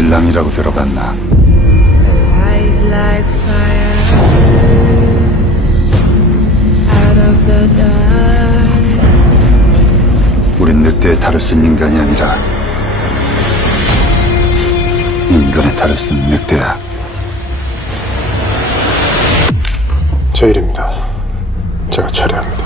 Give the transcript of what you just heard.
일랑이라고 들어봤나? Eyes like fire out of the dark. 우린 늑대의 탈을 쓴 인간이 아니라 인간의 탈을 쓴 늑대야. 제 일입니다. 제가 처리합니다.